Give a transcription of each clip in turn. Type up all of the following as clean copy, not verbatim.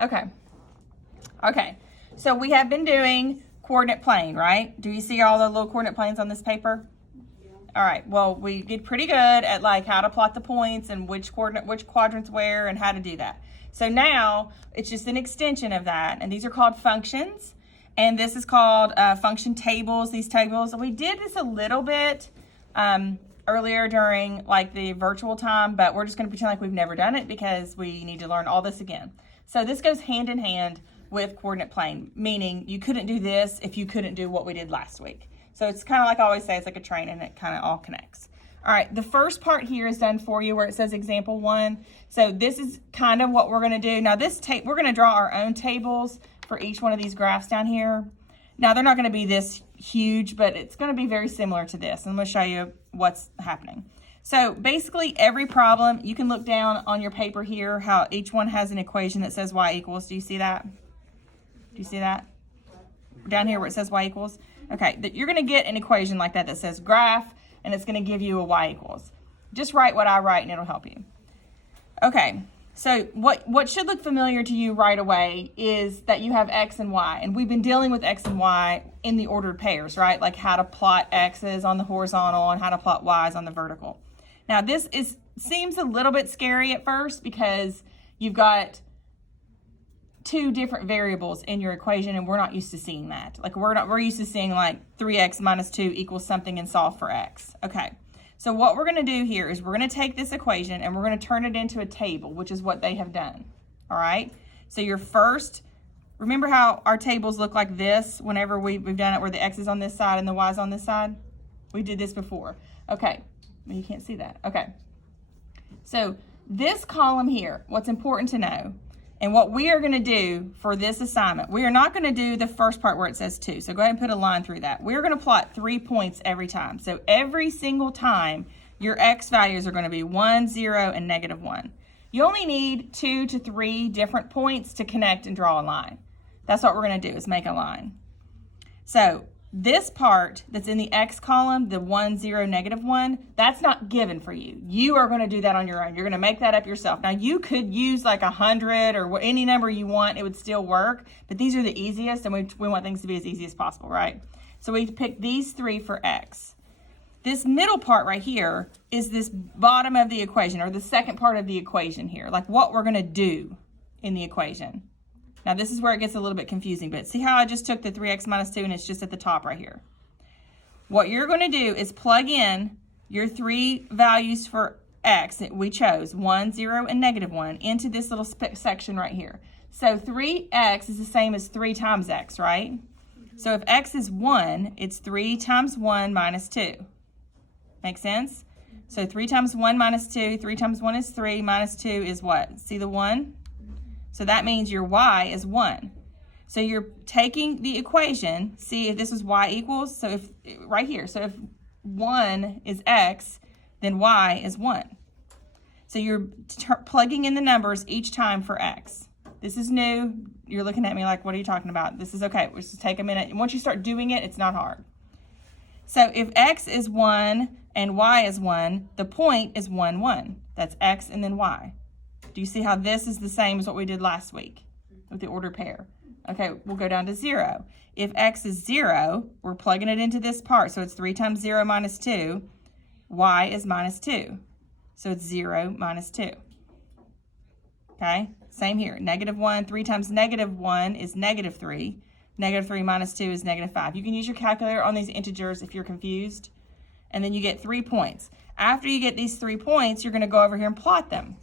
Okay. Okay. So we have been doing coordinate plane, right? Do you see all the little coordinate planes on this paper? Yeah. All right. Well, we did pretty good at like how to plot the points and which quadrants where and how to do that. So now it's just an extension of that. And these are called functions. And this is called function tables, these tables. We did this a little bit earlier during like the virtual time, but we're just going to pretend like we've never done it because we need to learn all this again. So this goes hand in hand with coordinate plane, meaning you couldn't do this if you couldn't do what we did last week. So it's kind of like I always say, it's like a train and it kind of all connects. All right, the first part here is done for you where it says example 1. So this is kind of what we're going to do. Now we're going to draw our own tables for each one of these graphs down here. Now they're not going to be this huge, but it's going to be very similar to this. And I'm going to show you what's happening. So basically every problem, you can look down on your paper here how each one has an equation that says y equals. Do you see that? Do you see that? Down here where it says y equals? Okay, you're going to get an equation like that that says graph, and it's going to give you a y equals. Just write what I write and it'll help you. Okay, so what should look familiar to you right away is that you have x and y, and we've been dealing with x and y in the ordered pairs, right? Like how to plot x's on the horizontal and how to plot y's on the vertical. Now this seems a little bit scary at first because you've got two different variables in your equation and we're not used to seeing that. Like we're used to seeing like 3x minus 2 equals something and solve for x. Okay, so what we're going to do here is we're going to take this equation and we're going to turn it into a table, which is what they have done. All right, so your first, remember how our tables look like this whenever we've done it where the x is on this side and the y is on this side? We did this before. Okay, well, you can't see that. Okay, so this column here, what's important to know, and what we are going to do for this assignment, we are not going to do the first part where it says 2. So go ahead and put a line through that. We're going to plot 3 points every time. So every single time, your x values are going to be 1, 0, and -1. You only need 2 to 3 different points to connect and draw a line. That's what we're going to do, is make a line. So this part that's in the x column, the 1, 0, -1, that's not given for you. You are going to do that on your own. You're going to make that up yourself. Now you could use like 100 or any number you want. It would still work, but these are the easiest and we want things to be as easy as possible, right? So we picked these 3 for x. This middle part right here is this bottom of the equation, or the second part of the equation here, like what we're going to do in the equation. Now this is where it gets a little bit confusing, but see how I just took the 3x minus 2 and it's just at the top right here. What you're going to do is plug in your 3 values for x that we chose, 1, 0, and -1, into this little section right here. So 3x is the same as 3 times x, right? So if x is 1, it's 3 times 1 minus 2. Make sense? So 3 times 1 minus 2, 3 times 1 is 3, minus 2 is what? See the 1? So that means your y is 1. So you're taking the equation, see if this is y equals, so if right here, so if 1 is x, then y is 1. So you're plugging in the numbers each time for x. This is new. You're looking at me like, what are you talking about? This is okay. We'll just take a minute. And once you start doing it, it's not hard. So if x is 1 and y is 1, the point is 1, 1. That's x and then y. Do you see how this is the same as what we did last week with the ordered pair? Okay, we'll go down to 0. If x is 0, we're plugging it into this part. So it's 3 times 0 minus 2. Y is minus 2. So it's 0 minus 2. Okay, same here. -1, 3 times -1 is -3. -3 minus 2 is -5. You can use your calculator on these integers if you're confused. And then you get 3 points. After you get these 3 points, you're going to go over here and plot them.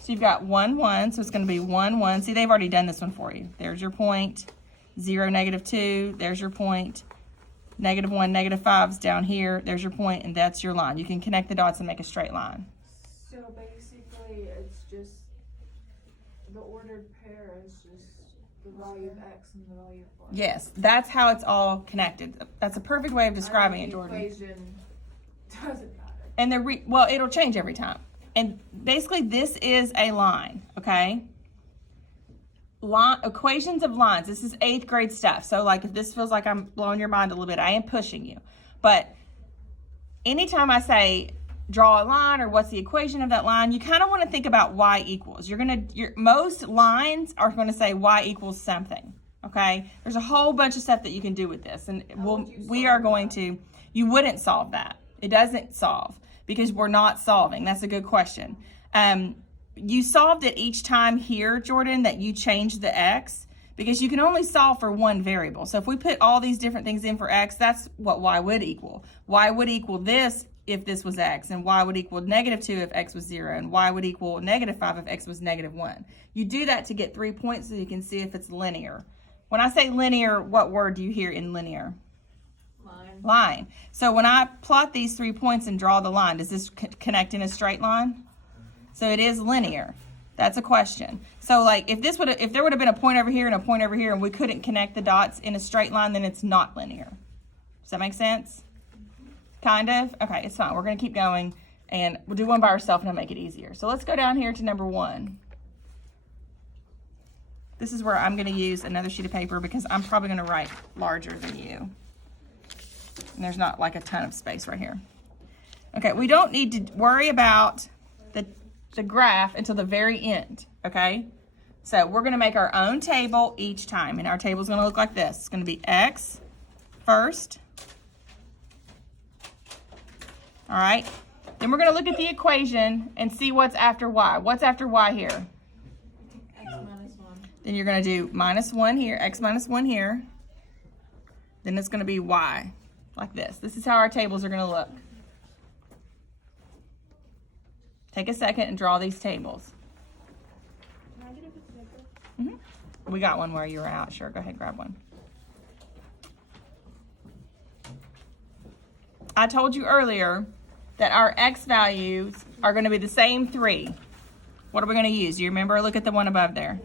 So you've got 1, 1, so it's going to be 1, 1. See, they've already done this one for you. There's your point. 0, -2. There's your point. -1, -5 is down here. There's your point, and that's your line. You can connect the dots and make a straight line. So basically, it's just the ordered pair is just the value of x and the value of y. Yes, that's how it's all connected. That's a perfect way of describing it, Jordan. The equation doesn't matter. And well, it'll change every time. And basically, this is a line, okay? Equations of lines. This is 8th grade stuff. So, like, if this feels like I'm blowing your mind a little bit, I am pushing you. But anytime I say draw a line or what's the equation of that line, you kind of want to think about y equals. Most lines are going to say y equals something. Okay, there's a whole bunch of stuff that you can do with this, and you wouldn't solve that. It doesn't solve because we're not solving. That's a good question. You solved it each time here, Jordan, that you changed the x, because you can only solve for one variable. So if we put all these different things in for x, that's what y would equal. Y would equal this if this was x, and y would equal -2 if x was 0, and y would equal -5 if x was -1. You do that to get 3 points so you can see if it's linear. When I say linear, what word do you hear in linear? Line. So when I plot these 3 points and draw the line, does this connect in a straight line? So it is linear. That's a question. So like if there would have been a point over here and a point over here and we couldn't connect the dots in a straight line, then it's not linear. Does that make sense? Kind of? Okay, it's fine. We're going to keep going and we'll do one by ourselves and it'll make it easier. So let's go down here to number 1. This is where I'm going to use another sheet of paper because I'm probably going to write larger than you. And there's not like a ton of space right here. Okay, we don't need to worry about the graph until the very end, okay? So we're going to make our own table each time, and our table is going to look like this. It's going to be x first. All right. Then we're going to look at the equation and see what's after y. What's after y here? X minus 1. Then you're going to do -1 here, x minus 1 here. Then it's going to be y, like this. This is how our tables are going to look. Take a second and draw these tables. Can I get a piece of paper? We got one where you were out. Sure, go ahead and grab one. I told you earlier that our x values are going to be the same 3. What are we going to use? Do you remember? Look at the one above there.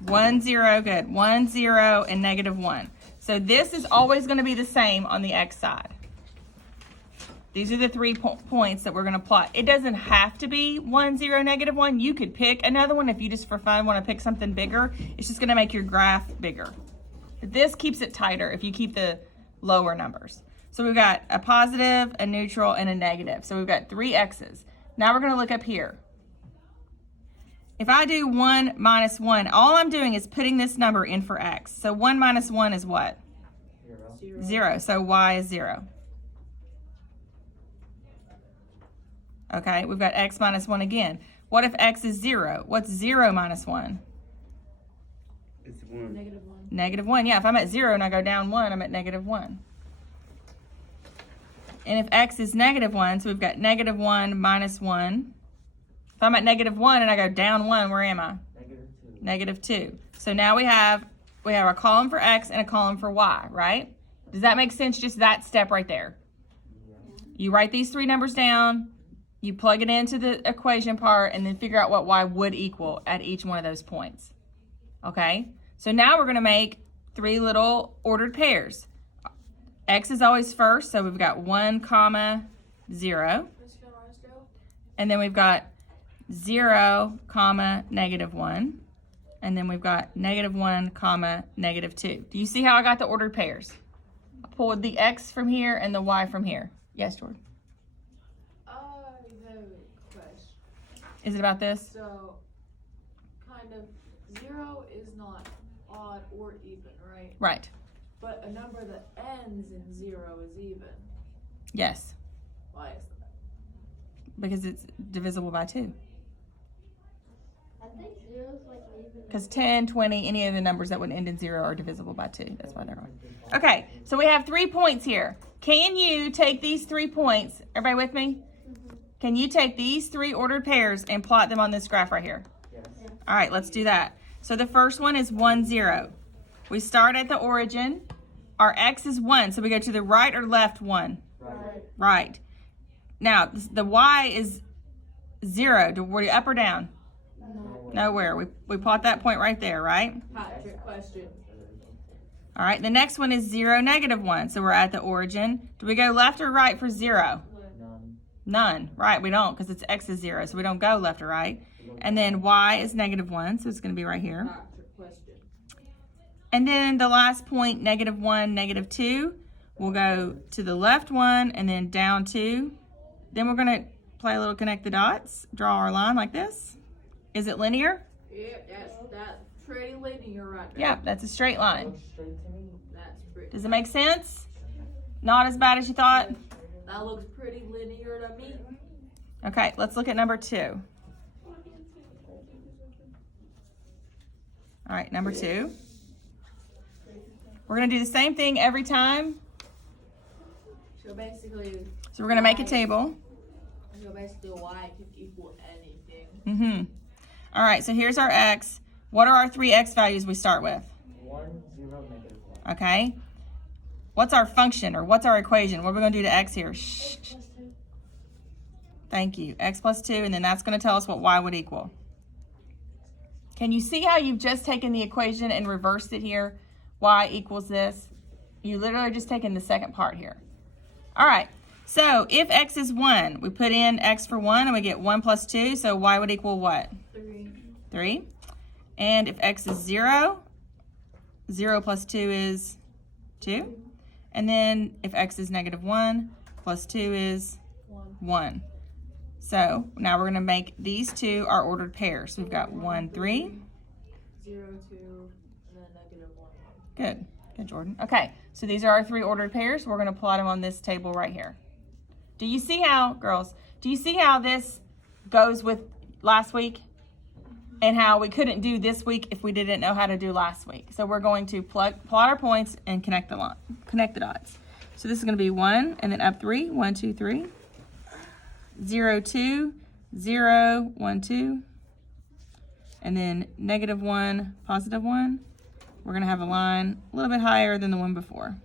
1, 0, good. 1, 0, and -1. So this is always going to be the same on the x side. These are the 3 points that we're going to plot. It doesn't have to be 1, 0, -1. You could pick another one if you just for fun want to pick something bigger. It's just going to make your graph bigger. But this keeps it tighter if you keep the lower numbers. So we've got a positive, a neutral, and a negative. So we've got 3 x's. Now we're going to look up here. If I do 1 minus 1, all I'm doing is putting this number in for x. So 1 minus 1 is what? 0. So y is 0. Okay, we've got x minus 1 again. What if x is 0? What's 0 minus 1? It's 1. -1. -1. Yeah, if I'm at 0 and I go down 1, I'm at -1. And if x is -1, so we've got -1 minus 1. If I'm at -1 and I go down 1, where am I? -2. So now we have a column for x and a column for y, right? Does that make sense? Just that step right there. You write these 3 numbers down, you plug it into the equation part, and then figure out what y would equal at each one of those points. Okay? So now we're going to make 3 little ordered pairs. X is always first, so we've got 1, 0. And then we've got 0, -1. And then we've got -1, -2. Do you see how I got the ordered pairs? I pulled the x from here and the y from here. Yes, Jordan? I have a question. Is it about this? So, kind of, 0 is not odd or even, right? Right. But a number that ends in 0 is even. Yes. Why is that? Because it's divisible by 2. I think 0 is like even. Because 10, 20, any of the numbers that would end in 0 are divisible by 2. That's why they're on. Okay, so we have 3 points here. Can you take these 3 points? Everybody with me? Can you take these 3 ordered pairs and plot them on this graph right here? Yes. All right, let's do that. So the first one is 1, 0. We start at the origin. Our x is 1, so we go to the right or left 1? Right. Right. Now, the y is 0. Were you up or down? Nowhere. We plot that point right there, right? Hot trick question. All right, the next one is 0, -1. So we're at the origin. Do we go left or right for 0? None. None. Right, we don't because it's x is 0, so we don't go left or right. And then y is -1, so it's going to be right here. Hot trick question. And then the last point, -1, -2. We'll go to the left one and then down 2. Then we're gonna play a little connect the dots, draw our line like this. Is it linear? Yep, that's pretty linear right there. Yep, that's a straight line. Looks straight to me. That's pretty. Does it make sense? Not as bad as you thought? That looks pretty linear to me. Okay, let's look at number 2. All right, number 2. We're gonna do the same thing every time. So basically, So we're gonna make a table. y can equal anything. Mm-hmm. All right, so here's our x. What are our 3 x values we start with? 1, 0, -1. Okay. What's our function or what's our equation? What are we gonna do to x here? Shh. Thank you. X plus 2, and then that's gonna tell us what y would equal. Can you see how you've just taken the equation and reversed it here? Y equals this. You literally just taken the second part here. All right, so if x is 1, we put in x for 1 and we get 1 plus 2, so y would equal what? 3. 3. And if x is 0, 0 plus 2 is 2. And then if x is -1 plus 2 is 1. So now we're going to make these 2 our ordered pairs. So we've got 1, 3. 0, 2, and then -1. Good. Good, Jordan. Okay, so these are our 3 ordered pairs. We're going to plot them on this table right here. Do you see how, girls, do you see how this goes with last week? And how we couldn't do this week if we didn't know how to do last week. So we're going to plot our points and connect the dots. So this is going to be 1 and then up 3. 1, 2, 3. 0, 2, 0, 1, 2. And then -1, +1. We're going to have a line a little bit higher than the one before.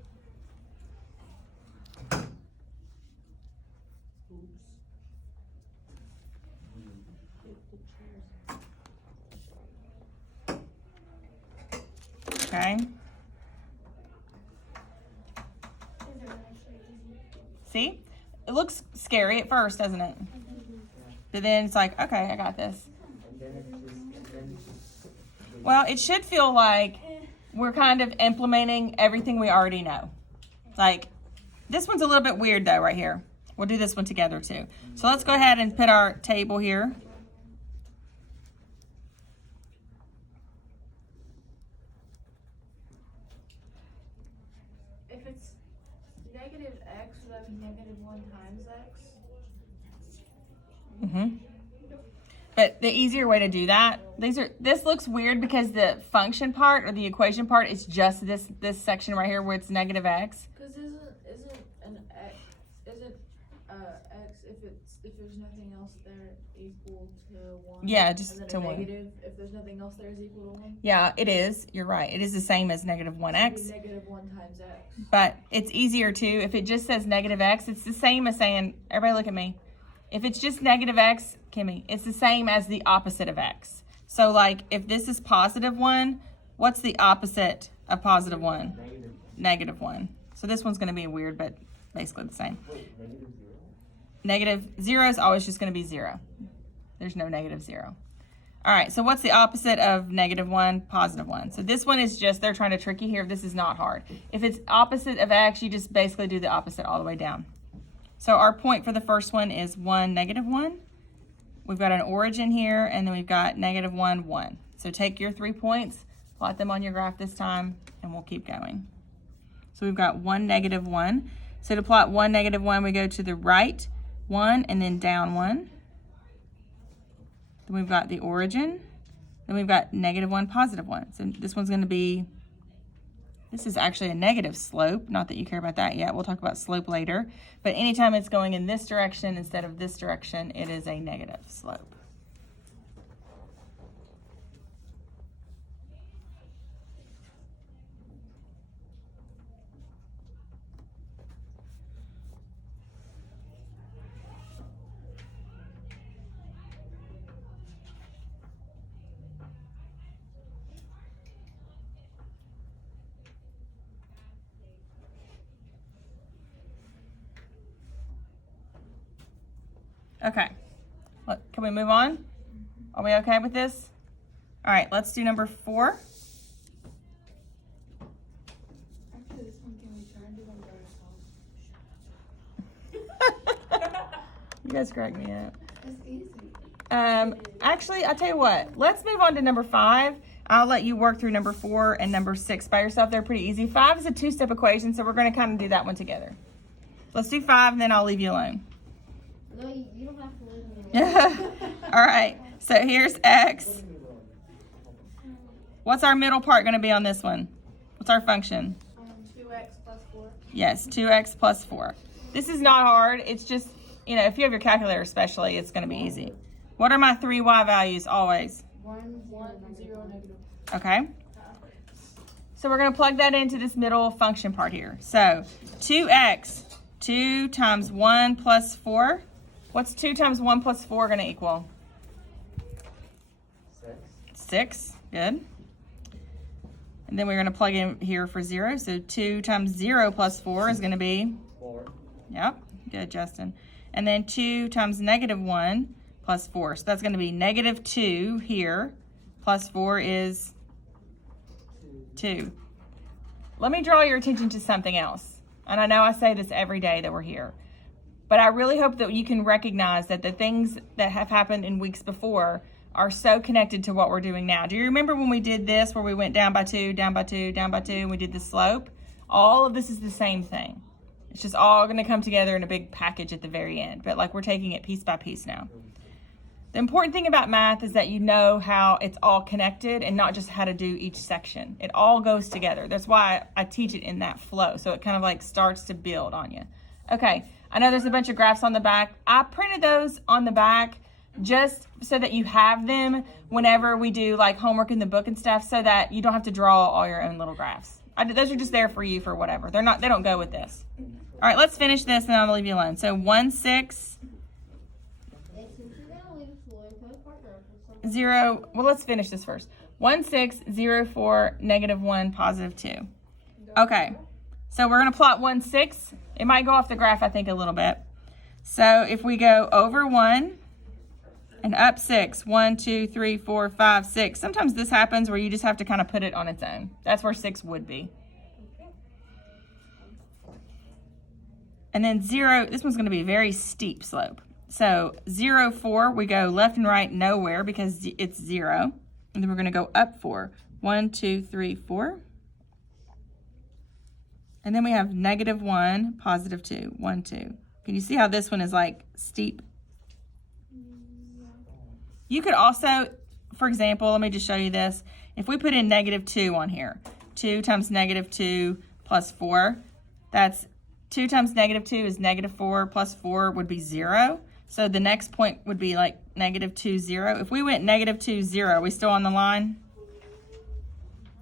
Okay. See? It looks scary at first, doesn't it? But then it's like, okay, I got this. And then it's just Well, it should feel like we're kind of implementing everything we already know. Like, this one's a little bit weird though, right here. We'll do this one together too. So let's go ahead and put our table here. If it's negative x, would that be -1 times x? Mm-hmm. But the easier way to do that, this looks weird because the function part or the equation part is just this section right here where it's -x. Because isn't an x x if there's nothing else there equal to 1? Yeah, just and then to a 1. negative if there's nothing else there is equal to 1. Yeah, it is. You're right. It is the same as -1x. It'd be -1 times x. But it's easier too. If it just says -x, it's the same as saying, everybody look at me. If it's just -x, Kimmy, it's the same as the opposite of x. So like if this is +1, what's the opposite of +1? -1. So this one's going to be weird, but basically the same. wait, -0? -0 is always just going to be 0. There's no -0. All right, so what's the opposite of -1? +1. So this one is just, they're trying to trick you here. This is not hard. If it's opposite of x, you just basically do the opposite all the way down. So our point for the first one is 1, -1. We've got an origin here, and then we've got -1, 1. So take your 3 points, plot them on your graph this time, and we'll keep going. So we've got 1, -1. So to plot 1, -1, we go to the right 1 and then down 1. Then we've got the origin. Then we've got -1, +1. So this one's going to be, this is actually a negative slope. Not that you care about that yet. We'll talk about slope later. But anytime it's going in this direction instead of this direction, it is a negative slope. Okay, can we move on? Are we okay with this? All right, let's do number 4. After this one, can we try and do them by ourselves? You guys crack me up. It's easy. Actually, I'll tell you what. Let's move on to number 5. I'll let you work through number 4 and number 6 by yourself. They're pretty easy. 5 is a 2-step equation, so we're going to kind of do that one together. Let's do 5, and then I'll leave you alone. No, you don't have to leave me alone. All right. So here's x. What's our middle part going to be on this one? What's our function? 2x plus 4. Yes, 2x plus 4. This is not hard. It's just, you know, if you have your calculator especially, it's going to be easy. What are my 3 y values always? 1, 0, negative. Okay. So we're going to plug that into this middle function part here. So 2x, 2 times 1 plus 4. What's 2 times 1 plus 4 going to equal? 6. Good. And then we're going to plug in here for 0. So 2 times 0 plus 4 is going to be? 4. Yep. Good, Justin. And then 2 times negative 1 plus 4. So that's going to be negative 2 here. Plus 4 is 2. Let me draw your attention to something else. And I know I say this every day that we're here. But I really hope that you can recognize that the things that have happened in weeks before are so connected to what we're doing now. Do you remember when we did this, where we went down by 2, down by 2, down by 2, and we did the slope? All of this is the same thing. It's just all going to come together in a big package at the very end. But like we're taking it piece by piece now. The important thing about math is that you know how it's all connected and not just how to do each section. It all goes together. That's why I teach it in that flow. So it kind of like starts to build on you. Okay, I know there's a bunch of graphs on the back. I printed those on the back just so that you have them whenever we do like homework in the book and stuff, so that you don't have to draw all your own little graphs. Those are just there for you for whatever. They don't go with this. All right, let's finish this and I'll leave you alone. So 1, 6, 0. Well, let's finish this first. 1, 6, 0, 4, negative 1, positive 2. Okay, so we're going to plot 1, 6. It might go off the graph, I think, a little bit. So if we go over 1 and up 6, 1, 2, 3, 4, 5, 6. Sometimes this happens where you just have to kind of put it on its own. That's where 6 would be. And then 0, this one's going to be a very steep slope. So 0, 4, we go left and right nowhere because it's 0. And then we're going to go up 4. 1, 2, 3, 4. And then we have negative 1, positive 2. 1, 2. Can you see how this one is like steep? You could also, for example, let me just show you this. If we put in negative 2 on here, 2 times negative 2 plus 4, that's 2 times negative 2 is negative 4 plus 4 would be 0. So the next point would be like negative 2, 0. If we went negative 2, 0, are we still on the line?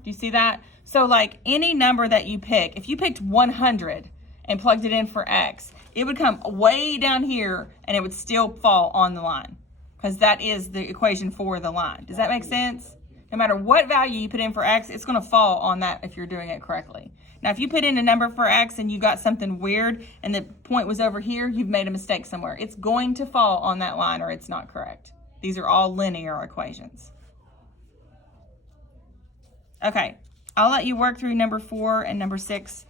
Do you see that? So like any number that you pick, if you picked 100 and plugged it in for x, it would come way down here and it would still fall on the line, because that is the equation for the line. Does that make sense? No matter what value you put in for x, it's going to fall on that if you're doing it correctly. Now, if you put in a number for x and you got something weird and the point was over here, you've made a mistake somewhere. It's going to fall on that line or it's not correct. These are all linear equations. Okay, I'll let you work through number 4 and number 6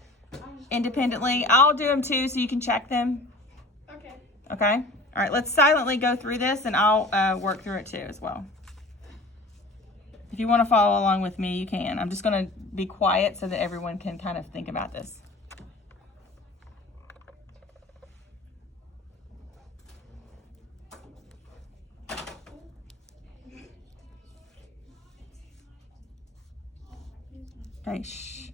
independently. I'll do them too so you can check them. Okay. Okay? All right, let's silently go through this and I'll work through it too as well. If you want to follow along with me, you can. I'm just going to be quiet so that everyone can kind of think about this. Okay, shh.